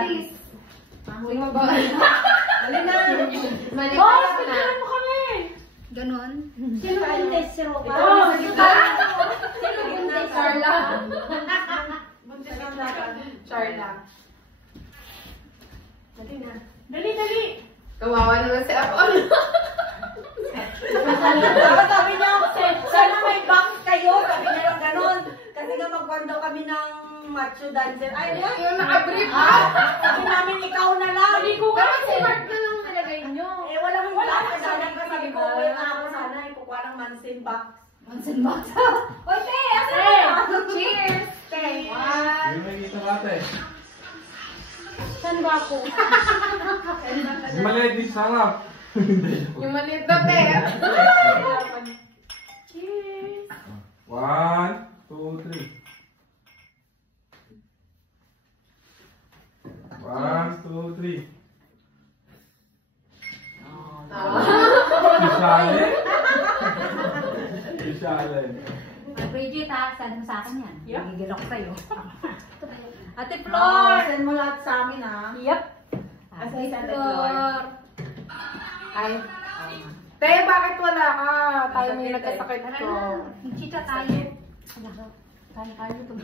Bilis. Huli mo ba? Dali na. Boss, pagkalan mo kami. Ganon. Sino buntis? Si Roka? Sino buntis? Charla. Buntis lang natin. Charla. Dali na. Dali, dali. Kawawa naman si Apol. Dapat sabi niya, sana may box kayo. Sabi niya lang ganon. Kasi nga magkwando kami ng macho dancer. Ay, di ba? Yung nakabrief Sabi namin, ikaw na lang. Dali ko ka. Bakit si Mark na lang nalagay nyo? Eh, walang box. Sabi ko, kuya nga ako sana. Ikukuha ng mansin box. Mansin box. Oy, te! Asa Hey! na? Cheers! Te! One. Yung nakikita natin. Saan ba ako? Yung maliit di sarap. Yung maliit na, te. Cheers. 1, 2, 3. 1, 2, 3. Isali? Isali. Bridget, ha? Saan mo sa akin yan? Yup. Gigil ako sa'yo. Ate Flor! Flor! Send mo lahat sa amin, ha? Yup. Ate Ate Flor! Ay, te, bakit wala ka? Tayo may nagkasakit ko. Chika tayo. Kain tayo ito.